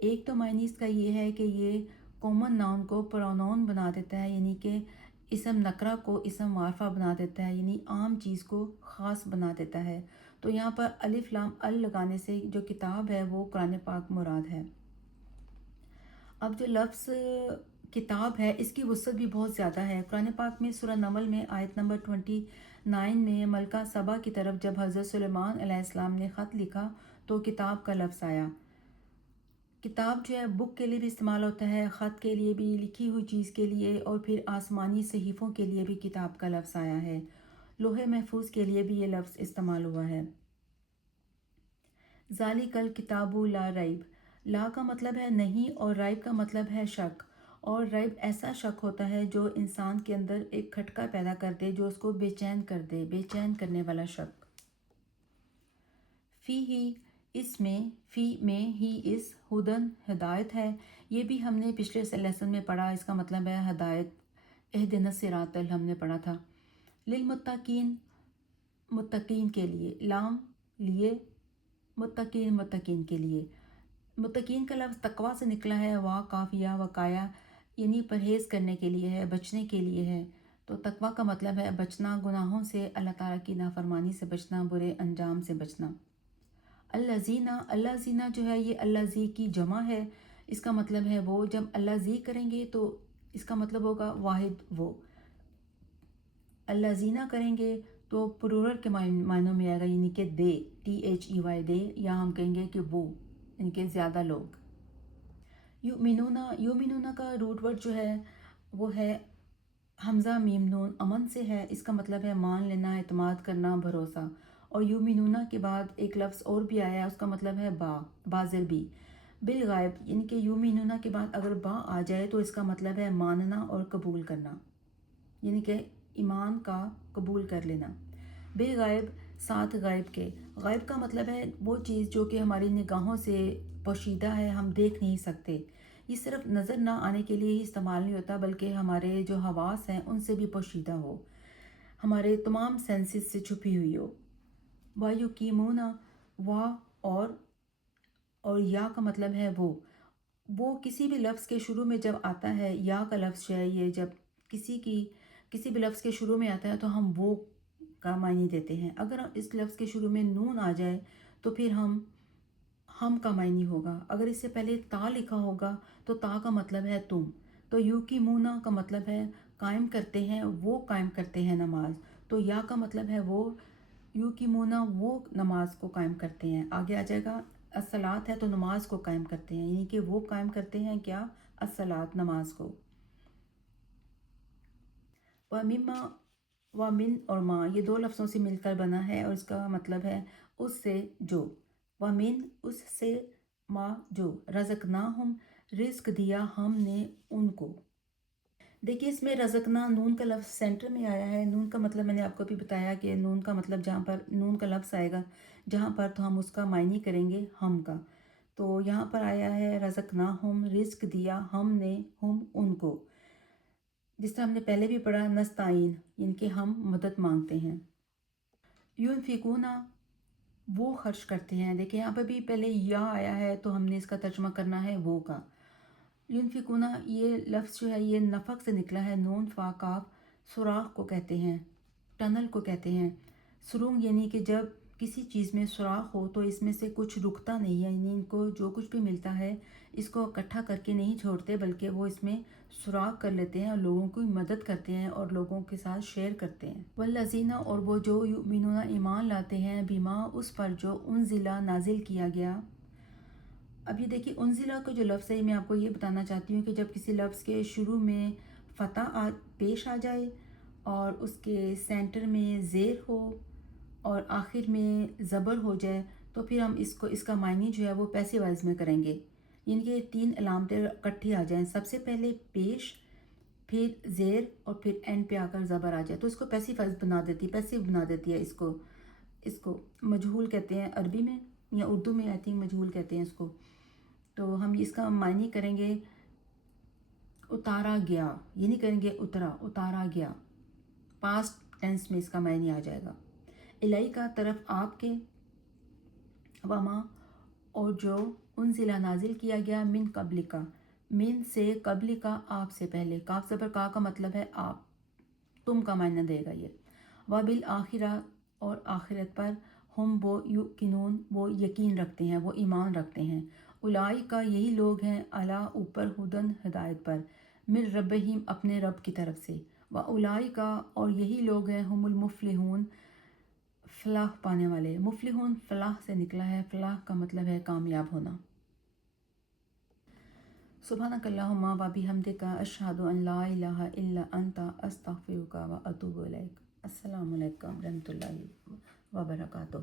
ایک تو معنی اس کا یہ ہے کہ یہ کامن ناؤن کو پروناؤن بنا دیتا ہے، یعنی کہ اسم نکرہ کو اسم معرفہ بنا دیتا ہے، یعنی عام چیز کو خاص بنا دیتا ہے۔ تو یہاں پر الف لام ال لگانے سے جو کتاب ہے وہ قرآن پاک مراد ہے۔ اب جو لفظ کتاب ہے اس کی وسعت بھی بہت زیادہ ہے۔ قرآن پاک میں سورہ نمل میں آیت نمبر 29 میں ملکہ سبا کی طرف جب حضرت سلیمان علیہ السلام نے خط لکھا تو کتاب کا لفظ آیا۔ کتاب جو ہے بک کے لیے بھی استعمال ہوتا ہے، خط کے لیے بھی، لکھی ہوئی چیز کے لیے، اور پھر آسمانی صحیفوں کے لیے بھی کتاب کا لفظ آیا ہے۔ لوح محفوظ کے لیے بھی یہ لفظ استعمال ہوا ہے۔ ذالک الکتاب لا ریب، لا کا مطلب ہے نہیں اور ریب کا مطلب ہے شک، اور ریب ایسا شک ہوتا ہے جو انسان کے اندر ایک کھٹکا پیدا کر دے، جو اس کو بے چین کر دے، بے چین کرنے والا شک۔ فی ہی، اس میں، فی میں، ہی اس، ہدن ہدایت ہے، یہ بھی ہم نے پچھلے لیسن میں پڑھا، اس کا مطلب ہے ہدایت، اہدنا الصراط ہم نے پڑھا تھا۔ للمتقین، متقین کے لیے، لام لیے، متقین متقین کے لیے۔ متقین کا لفظ تقویٰ سے نکلا ہے، وا کافیہ وقایا، یعنی پرہیز کرنے کے لیے ہے، بچنے کے لیے ہے۔ تو تقویٰ کا مطلب ہے بچنا، گناہوں سے، اللہ تعالیٰ کی نافرمانی سے بچنا، برے انجام سے بچنا۔ الذین، الذین جو ہے یہ الذی کی جمع ہے، اس کا مطلب ہے وہ، جب الذی کریں گے تو اس کا مطلب ہوگا واحد وہ، الذین کریں گے تو پلورل کے معنوں میں آئے گا، یعنی کہ دے، THEY دے، یا ہم کہیں گے کہ وہ، یعنی کہ زیادہ لوگ۔ یؤمنون، یؤمنون کا روٹ ورڈ جو ہے وہ ہے حمزہ میم نون، امن سے ہے، اس کا مطلب ہے مان لینا، اعتماد کرنا، بھروسہ۔ اور یؤمنون کے بعد ایک لفظ اور بھی آیا ہے، اس کا مطلب ہے بازر بھی، بالغیب، یعنی کہ یؤمنون کے بعد اگر با آ جائے تو اس کا مطلب ہے ماننا اور قبول کرنا، یعنی کہ ایمان کا قبول کر لینا۔ بالغیب، ساتھ غیب کے، غیب کا مطلب ہے وہ چیز جو کہ ہماری نگاہوں سے پوشیدہ ہے، ہم دیکھ نہیں سکتے، یہ صرف نظر نہ آنے کے لیے ہی استعمال نہیں ہوتا، بلکہ ہمارے جو حواس ہیں ان سے بھی پوشیدہ ہو، ہمارے تمام سینسز سے چھپی ہوئی ہو۔ وَيُقِيمُونَ، وا اور یا کا مطلب ہے وہ کسی بھی لفظ کے شروع میں جب آتا ہے، یا کا لفظ جو ہے یہ جب کسی بھی لفظ کے شروع میں آتا ہے تو ہم وہ کا معنی دیتے ہیں۔ اگر اس لفظ کے شروع میں نون آ جائے تو پھر ہم کا معنی ہوگا، اگر اس سے پہلے تا لکھا ہوگا تو تا کا مطلب ہے تم۔ تو یوقیمون کا مطلب ہے قائم کرتے ہیں، وہ قائم کرتے ہیں نماز، تو یا کا مطلب ہے وہ، یوقیمون وہ نماز کو قائم کرتے ہیں، آگے آ جائے گا الصلاۃ ہے تو نماز کو قائم کرتے ہیں، یعنی کہ وہ قائم کرتے ہیں کیا، الصلاۃ، نماز کو۔ وَمِمَّا، وَمِن اور ما، یہ دو لفظوں سے مل کر بنا ہے اور اس کا مطلب ہے اس سے جو، وَمِن اس سے، ما جو، رزقناہم رزق دیا ہم نے ان کو۔ دیکھیے اس میں رزقنا، نون کا لفظ سینٹر میں آیا ہے، نون کا مطلب میں نے آپ کو بھی بتایا کہ نون کا مطلب جہاں پر نون کا لفظ آئے گا جہاں پر تو ہم اس کا معنی کریں گے ہم کا، تو یہاں پر آیا ہے رزقناہم رزق دیا ہم نے ہم ان کو، جس طرح ہم نے پہلے بھی پڑھا نستعین، یعنی کہ ہم مدد مانگتے ہیں۔ ينفقون، وہ خرچ کرتے ہیں، دیکھیں یہاں پہ بھی پہلے یا آیا ہے تو ہم نے اس کا ترجمہ کرنا ہے وہ کا۔ ينفقون، یہ لفظ جو ہے یہ نفق سے نکلا ہے، نون فا کاف، سوراخ کو کہتے ہیں، ٹنل کو کہتے ہیں۔ سرنگ یعنی کہ جب کسی چیز میں سوراخ ہو تو اس میں سے کچھ رکتا نہیں ہے، یعنی ان کو جو کچھ بھی ملتا ہے اس کو اکٹھا کر کے نہیں چھوڑتے، بلکہ وہ اس میں سوراخ کر لیتے ہیں اور لوگوں کی مدد کرتے ہیں اور لوگوں کے ساتھ شیئر کرتے ہیں۔ والذین، اور وہ جو یؤمنون ایمان لاتے ہیں، بما اس پر جو انزلہ نازل کیا گیا۔ اب یہ دیکھیے انزلہ کا جو لفظ ہے میں آپ کو یہ بتانا چاہتی ہوں کہ جب کسی لفظ کے شروع میں فتح پیش آ جائے اور اس کے سینٹر میں زیر ہو اور آخر میں زبر ہو جائے تو پھر ہم اس کا معنی جو ہے وہ پیسے وائز میں کریں گے، یعنی کہ تین علامتیں اکٹھی آ جائیں، سب سے پہلے پیش، پھر زیر اور پھر اینڈ پہ آ کر زبر آ جائے تو اس کو پیسیو وائز بنا دیتی ہے، پیسیو بنا دیتی ہے، اس کو مجہول کہتے ہیں عربی میں، یا اردو میں آئی تھنک مجہول کہتے ہیں اس کو۔ تو ہم اس کا معنی کریں گے اتارا گیا، یہ نہیں کریں گے اترا، اتارا گیا، پاسٹ ٹینس میں اس کا معنی آ جائے گا۔ الہی کا طرف آپ کے، وما اور جو انزلہ نازل کیا گیا من قبل کا، من سے قبل کا آپ سے پہلے، کاف زبر کا مطلب ہے آپ، تم کا معنی دے گا یہ، وبالآخرہ اور آخرت پر، ہم وہ یقینون وہ یقین رکھتے ہیں، وہ ایمان رکھتے ہیں، اولئک یہی لوگ ہیں، علی اوپر، ہدن ہدایت پر، من ربہم اپنے رب کی طرف سے، واولئک اور یہی لوگ ہیں، ہم المفلحون فلاح پانے والے، مفلحون فلاح سے نکلا ہے، فلاح کا مطلب ہے کامیاب ہونا۔ سبحانک اللہم و بحمدک، اشہد ان لا الہ الا انت، استغفرک و اتوب الیک۔ السلام علیکم ورحمۃ اللہ وبرکاتہ۔